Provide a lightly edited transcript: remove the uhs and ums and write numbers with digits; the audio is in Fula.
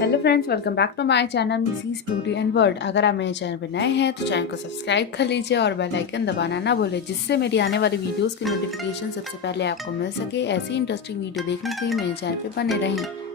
Hello friends, welcome back to my channel Mrs beauty and world. अगर आप मेरे चैनल पर नए हैं तो चैनल को सब्सक्राइब कर लीजिए और बेल आइकन दबाना ना भूलें, जिससे मेरी आने वाली वीडियोस की नोटिफिकेशन सबसे पहले आपको मिल सके। ऐसी इंटरेस्टिंग वीडियो देखने के लिए मेरे चैनल पे बने रहें।